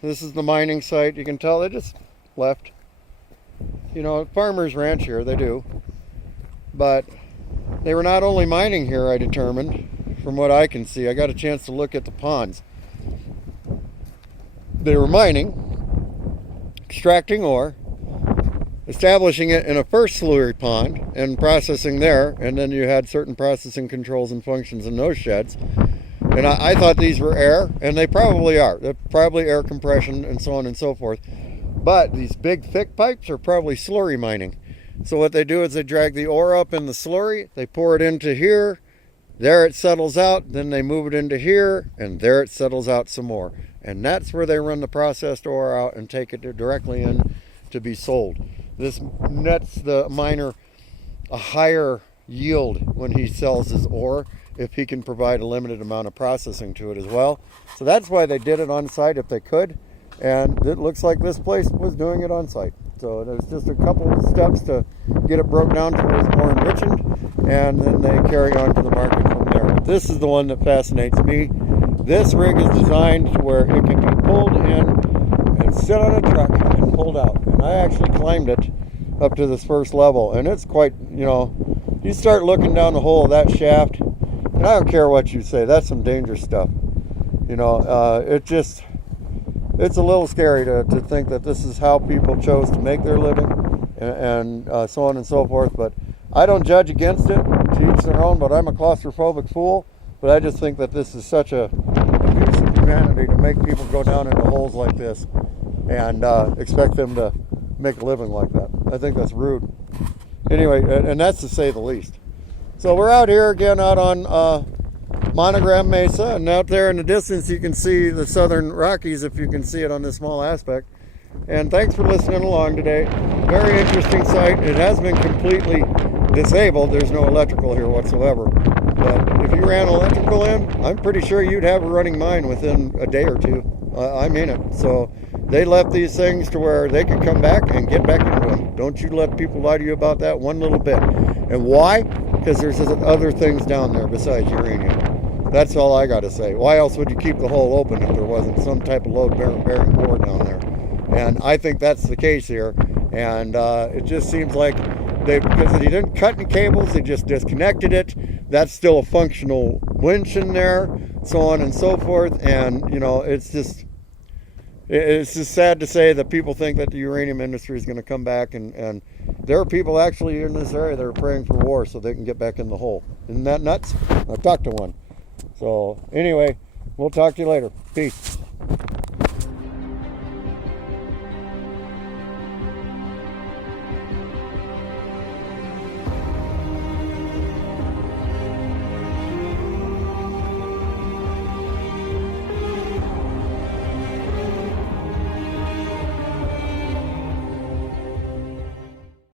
This is the mining site. You can tell they just left. You know, farmers ranch here, they do. But they were not only mining here, I determined, from what I can see. I got a chance to look at the ponds. They were mining, extracting ore, establishing it in a first slurry pond and processing there, and then you had certain processing controls and functions in those sheds. And I thought these were air, and they probably are. They're probably air compression and so on and so forth. But these big thick pipes are probably slurry mining. So what they do is they drag the ore up in the slurry, they pour it into here, there it settles out, then they move it into here, and there it settles out some more. And that's where they run the processed ore out and take it directly in to be sold. This nets the miner a higher yield when he sells his ore if he can provide a limited amount of processing to it as well. So that's why they did it on site if they could. And it looks like this place was doing it on site. So there's just a couple of steps to get it broke down to where it's more enriched, and then they carry on to the market from there. This is the one that fascinates me. This rig is designed to where it can be pulled in and sit on a truck and pulled out. And I actually climbed it up to this first level, and it's quite, you know, you start looking down the hole of that shaft, and I don't care what you say, that's some dangerous stuff. You know, it's a little scary to think that this is how people chose to make their living and so on and so forth. But I don't judge against it, to each their own, but I'm a claustrophobic fool. But I just think that this is such a abuse of humanity to make people go down into holes like this and expect them to make a living like that. I think that's rude. Anyway, and that's to say the least. So we're out here again out on Monogram Mesa, and out there in the distance you can see the Southern Rockies, if you can see it on this small aspect. And thanks for listening along today. Very interesting site. It has been completely disabled. There's no electrical here whatsoever. But if you ran electrical in, I'm pretty sure you'd have a running mine within a day or two. I mean it. So they left these things to where they could come back and get back into them. Don't you let people lie to you about that one little bit. And why? Because there's other things down there besides uranium. That's all I got to say. Why else would you keep the hole open if there wasn't some type of load-bearing ore down there? And I think that's the case here. And it just seems like because they didn't cut any cables, they just disconnected it. That's still a functional winch in there, so on and so forth. And you know, it's just sad to say that people think that the uranium industry is going to come back, and there are people actually in this area that are praying for war so they can get back in the hole. Isn't that nuts? I talked to one. So anyway, we'll talk to you later. Peace.